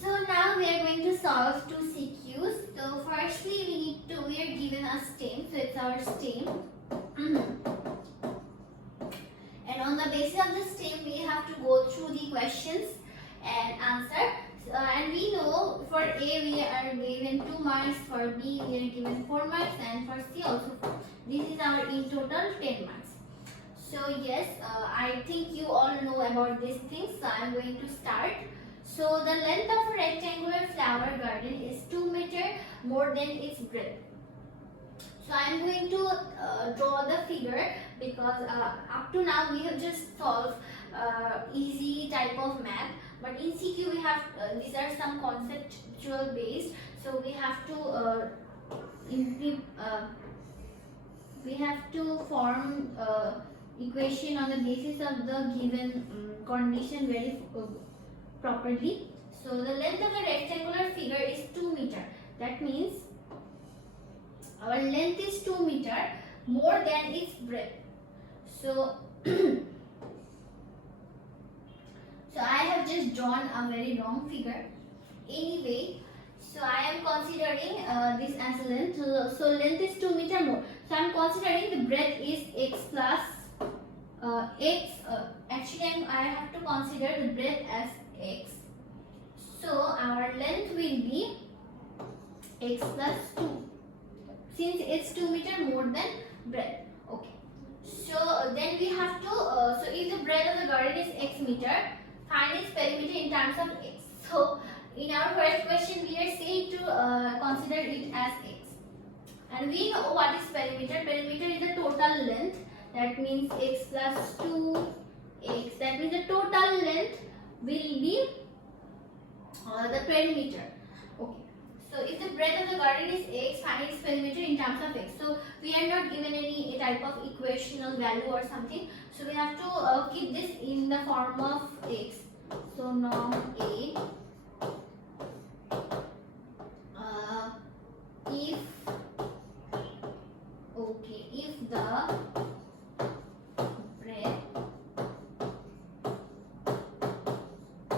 So now we are going to solve two CQs. So firstly we are given a stem, so it's our stem. And on the basis of the stem we have to go through the questions and answer. And we know for A we are given 2 marks, for B we are given 4 marks, and for C also 4. This is our in total 10 marks. So yes, I think you all know about these things, so I am going to start. So the length of a rectangular flower garden is 2 meters more than its breadth. So I am going to draw the figure, because up to now we have just solved easy type of math, but in CQ we have these are some conceptual based, so we have to form equation on the basis of the given condition very properly. So the length of the rectangular figure is 2 meters. That means our length is 2 meters more than its breadth. So so I have just drawn a very long figure. Anyway, so I am considering this as length. So length is 2 meters more. So I am considering the breadth is x plus x. Actually, I have to consider the breadth as x. So our length will be x plus 2. Since it's 2 meters more than breadth. Okay. So then we have to, so if the breadth of the garden is x meter, find its perimeter in terms of x. So in our first question we are saying to consider it as x. And we know what is perimeter. Perimeter is the total length. That means x plus 2x. That means the total length will be the perimeter. Okay. So if the breadth of the garden is x, find its perimeter in terms of x. So we are not given any type of equational value or something. So we have to keep this in the form of x. So norm A, if the breadth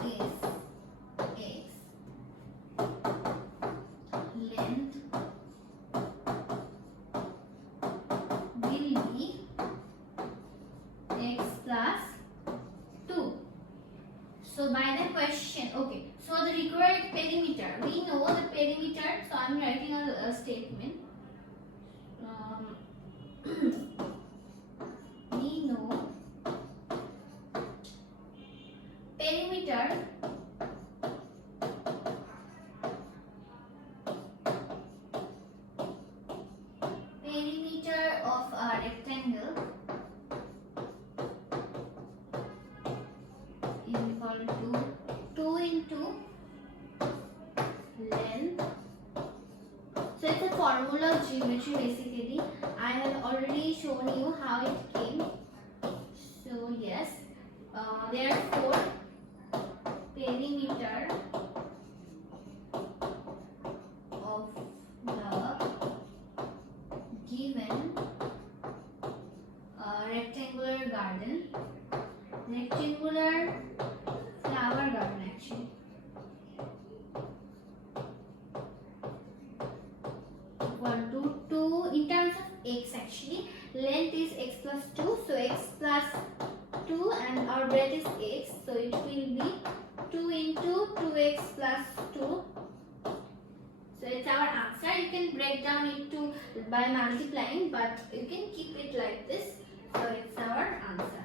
is x, length will be x plus 2. So by the question, okay, so the required perimeter, we know the perimeter, so I am writing a statement. We know perimeter of a rectangle is equal to 2 into length. So it's a formula of geometry basically. I have already shown you how it came. So yes, therefore perimeter of the given rectangular flower garden actually, equal to 2 in terms of x. Actually length is x plus 2, so x plus 2 and our breadth is x, so it will be 2 into 2x plus 2. So it's our answer. You can break down it by multiplying, but you can keep it like this. So it's our answer.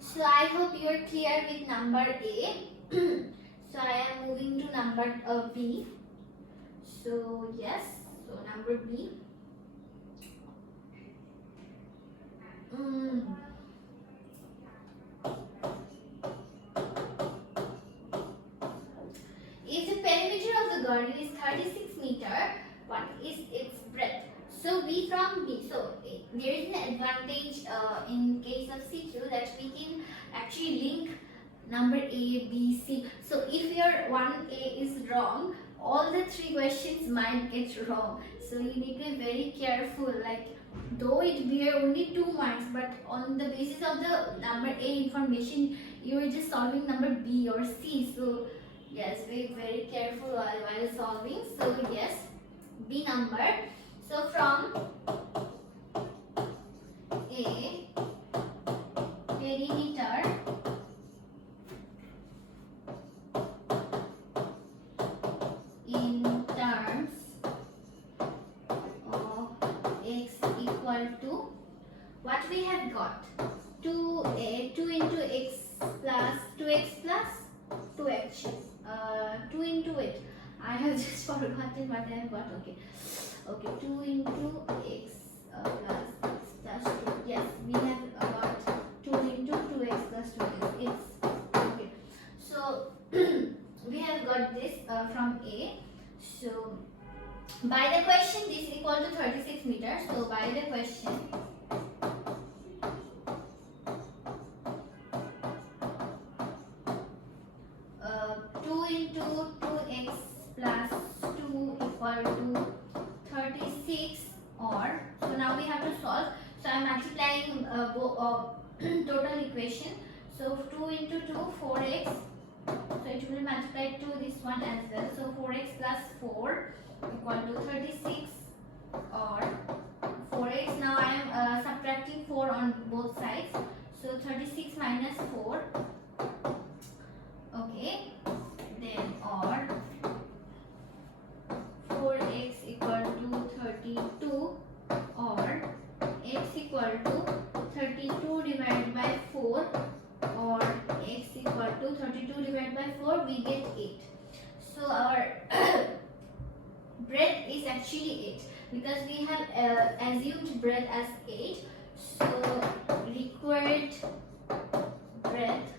So I hope you are clear with number A. So I am moving to number B. So yes, so number B. If the perimeter of the garden is 36 meters, what is its breadth? So B from B. So there is an advantage in case of CQ that we can actually link number A, B, C. So if your 1A is wrong, all the 3 questions might get wrong. So you need to be very careful. Like though it bear only 2 marks, but on the basis of the number A information, you are just solving number B or C. So yes, be very careful while solving. So yes, B number. So from A perimeter in terms of x equal to, what we have got, 2 into x plus 2x plus 2 actually 2 into it. I have just forgotten what I have got. Okay, 2 into x plus x plus 2. Yes, we have got 2 into 2x plus 2x. Okay. So we have got this from A. So by the question, this is equal to 36 meters. So by the question, into 2x plus 2 equal to 36, or so now we have to solve. So I am multiplying total equation. So 2 into 2, 4x. So it will multiply to this one as well. So 4x plus 4 equal to 36, or 4x. Now I am subtracting 4 on both sides. So 36 minus 4. Okay. Then or 4x equal to 32, or x equal to 32 divided by 4, or x equal to 32 divided by 4, we get 8. So our breadth is actually 8 because we have assumed breadth as 8. So required breadth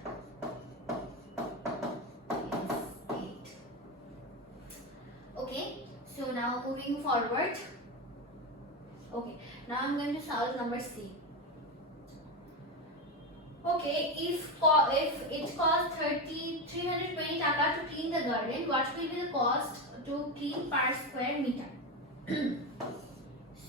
is 8. Okay, so now moving forward. Okay, now I'm going to solve number C. Okay, if it costs 320 taka to clean the garden, what will be the cost to clean per square meter?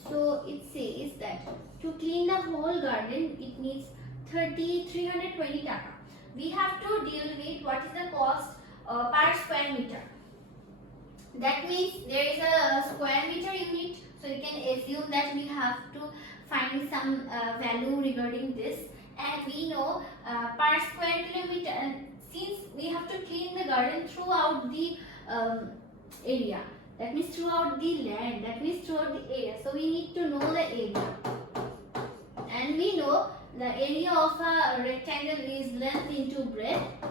So it says that to clean the whole garden, it needs 320 taka. We have to deal with what is the cost per square meter. That means there is a square meter unit, so you can assume that we have to find some value regarding this. And we know per square kilometer, and since we have to clean the garden throughout the area, that means throughout the land, that means throughout the area, so we need to know the area. And we know the area of a rectangle is length into breadth.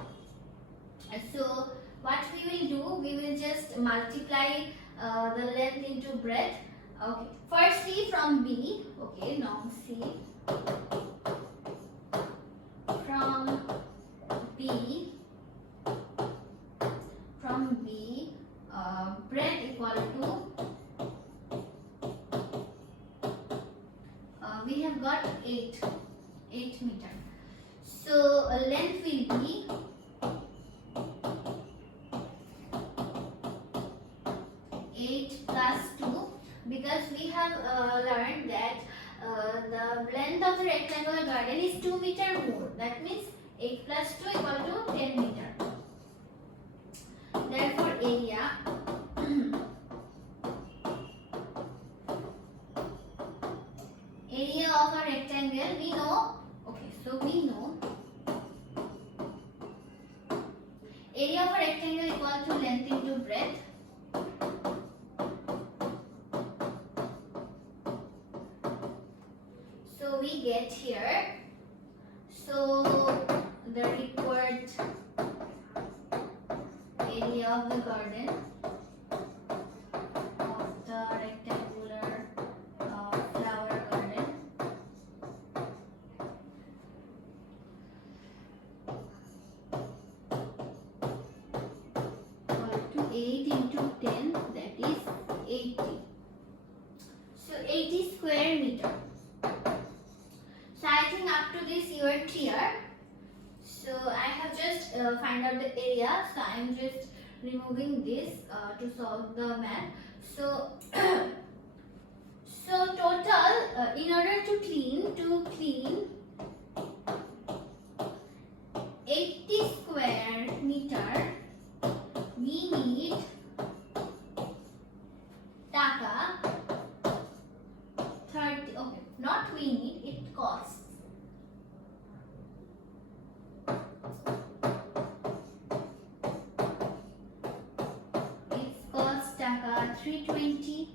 So what we will do, we will just multiply the length into breadth. Okay, firstly from B, okay, now C. From B, breadth equal to, we have got 8 meter. So length will be 8 plus 2, because we have learned that the length of the rectangular garden is 2 meter more. That means 8 plus 2 equal to 10 meter. Therefore area area of a rectangle, we know, okay, so we know area of a rectangle equal to length into breadth. So we get here, so the required area of the garden of the rectangular flower garden equal to 8 into 10, that is 80. So 80 square meter. So I think up to this you are clear. So I have just find out the area. So I am just removing this to solve the math. So so total in order to clean 8 square meter, we need taka 30. Okay, not we need, it costs. It costs taka 320.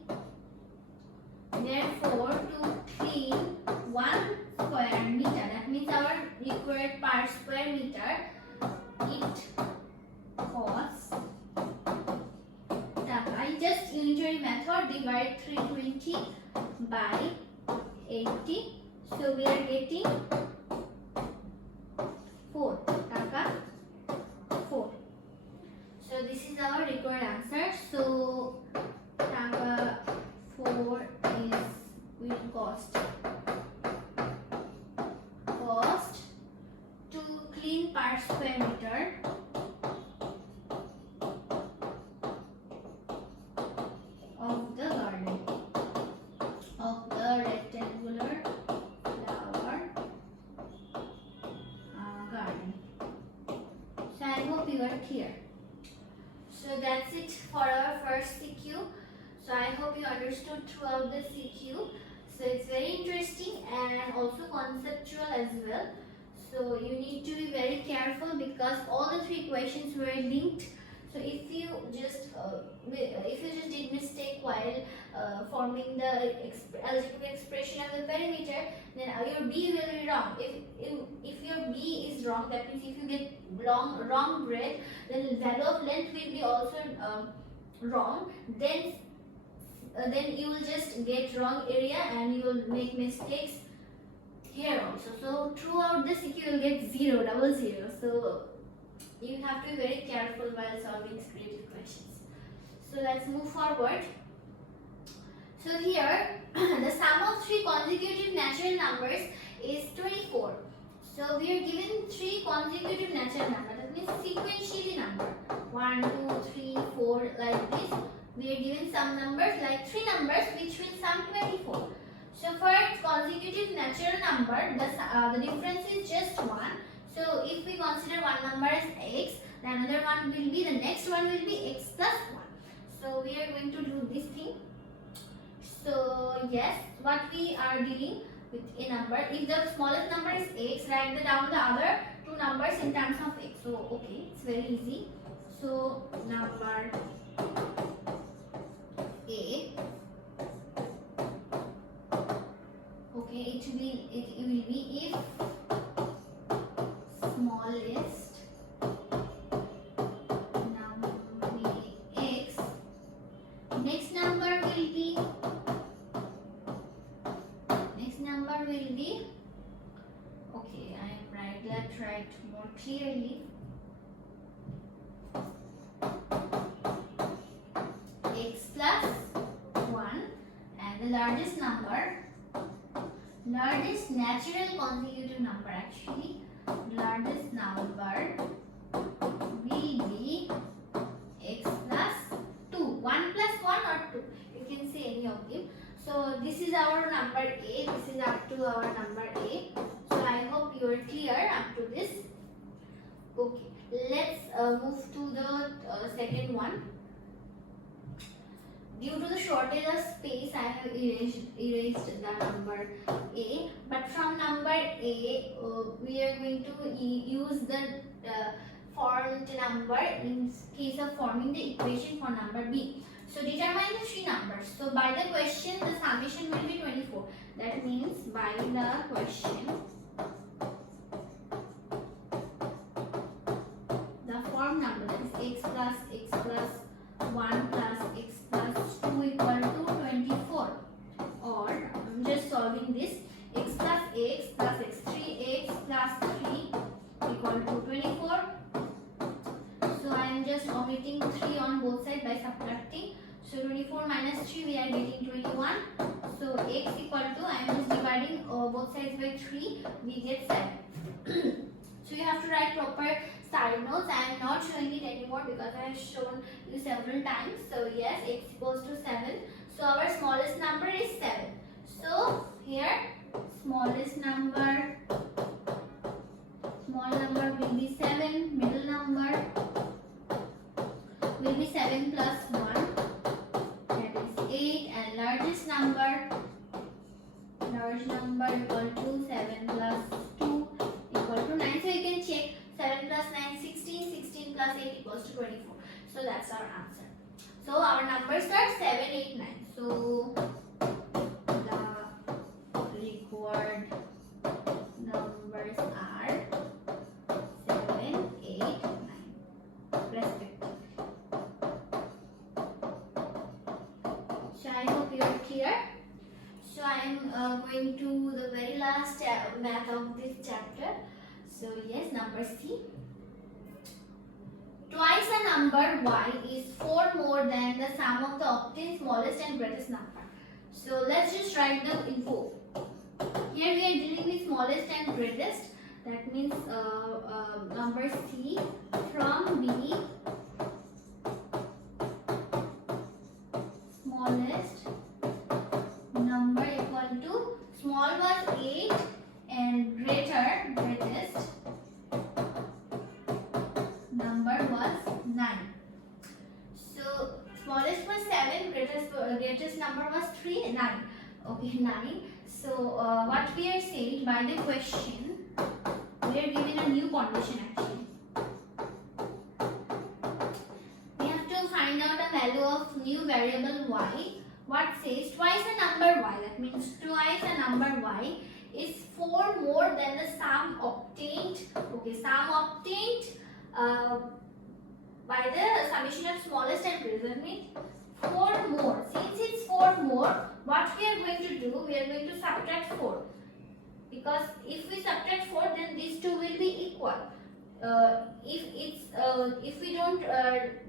Therefore, to clean 1 square meter, that means our required per square meter, it costs taka. I just unitary method divide 320 by 80. So we are getting 4 taka 4. So this is our required answer. So taka 4 is will cost to clean per square meter of the garden, of the rectangular flower garden. So I hope you are clear. So that's it for our first CQ. So I hope you understood throughout the CQ. So it's very interesting and also conceptual as well. So you need to be very careful because all the 3 questions were linked. So if you just did mistake while forming the algebraic expression of the perimeter, then your B will be wrong. If your B is wrong, that means if you get wrong breadth, then the value of length will be also wrong. Then you will just get wrong area and you will make mistakes here also. So throughout this you will get 0, double 0. So you have to be very careful while solving creative questions. So let's move forward. So here the sum of 3 consecutive natural numbers is 24. So we are given 3 consecutive natural numbers. That means sequentially number 1, 2, 3, 4 like this. We are given some numbers like 3 numbers which will sum 24. So for consecutive natural number, the difference is just 1. So if we consider one number as x, the another one will be, the next one will be x plus 1. So we are going to do this thing. So yes, what we are dealing with a number, if the smallest number is x, write down the other 2 numbers in terms of x. So okay, it's very easy. So number A, okay, it will be if smallest number x, next number will be okay, let's write more clearly. X plus 1, and the largest natural consecutive number, actually largest number will be x plus 2, 1 plus 1 or 2, you can say any of them. So this is our number A, this is up to our number A. So I hope you are clear up to this. Okay, let's move to the second one. Due to the shortage of space, I have erased the number A. But from number A, we are going to use the formed number in case of forming the equation for number B. So determine the 3 numbers. So by the question, the summation will be 24. That means by the question, the formed number, that is x plus 1 plus x plus 2 equal to 24. Or I'm just solving this, x plus x3, x plus 3 equal to 24. So I am just omitting 3 on both sides by subtracting. So 24 minus 3, we are getting 21. So x equal to, I am just dividing both sides by 3, we get 7. So you have to write proper side notes. I am not showing it anymore because I have shown you several times. So yes, x equals to 7. So our smallest number is 7. So here small number will be 7, middle be 7 plus 1, that is 8, and large number equal to 7 plus 2 equal to 9. So you can check 7 plus 9, 16, 16 plus 8 equals to 24. So that's our answer. So our numbers are 7, 8, 9. So the required numbers are 7, 8, 9 respectively. So I hope you are clear. So I am going to the very last math of this chapter. So yes, number C. Twice a number y is 4 more than the sum of the obtained smallest and greatest number. So let's just write the info. Here we are dealing with smallest and greatest. That means number C from B, smallest number equal to, small was 8 and greatest number was 9. So smallest was 7, greatest number was 3, 9. Okay, 9. So what we are saying by the question, we are given a new condition actually. We have to find out a value of new variable y. What says twice a number y, that means twice a number y is 4 more than the sum obtained. Okay, sum obtained by the summation of smallest and greatest. That means 4 more. Since it's 4 more, what we are going to do, we are going to subtract 4. Because if we subtract 4, then these two will be equal. If we don't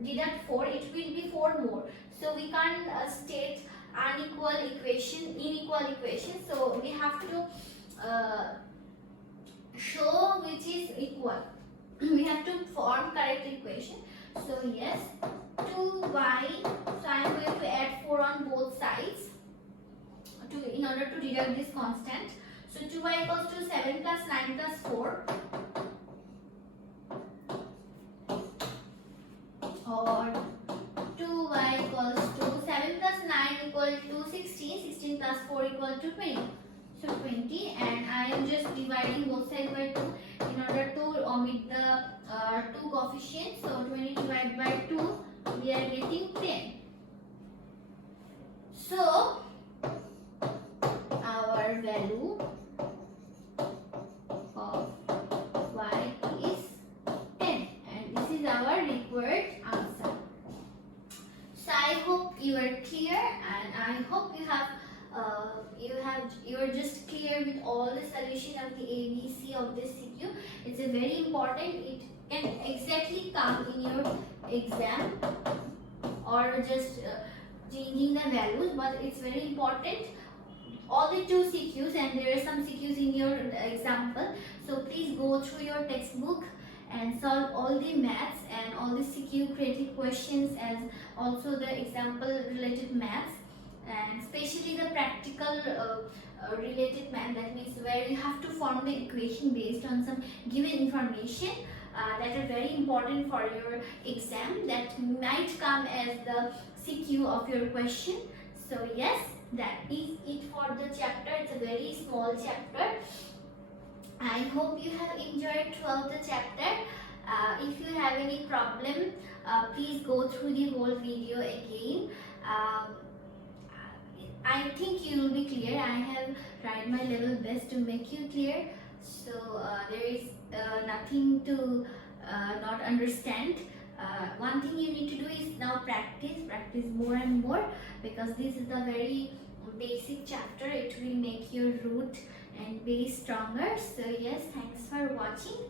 deduct 4, it will be 4 more. So we can't state inequal equation. So we have to show which is equal. We have to form correct equation. So yes, 2y. So I am going to add 4 on both sides in order to deduct this constant. So 2y equals to 7 plus 9 plus 4, or 2y equals to 7 plus 9 equal to 16, 16 plus 4 equal to 20. So 20, and I am just dividing both sides by 2 in order to omit the 2 coefficients. So 20 divided by 2, we are getting 10. So our value of y is 10, and this is our required answer. So I hope you are clear, and I hope you are just clear with all the solution of the ABC of this CQ. It's a very important. It can exactly come in your exam, or just changing the values, but it's very important. All the 2 CQs, and there are some CQs in your example. So please go through your textbook and solve all the maths and all the CQ creative questions, as also the example related maths, and especially the practical related math. That means where you have to form the equation based on some given information that are very important for your exam, that might come as the CQ of your question. So yes, that is it for the chapter. It's a very small chapter. I hope you have enjoyed throughout the chapter. If you have any problem, please go through the whole video again. I think you will be clear. I have tried my level best to make you clear. So there is nothing to not understand. One thing you need to do is now practice more and more, because this is the very basic chapter. It will make your root and base stronger. So yes, thanks for watching.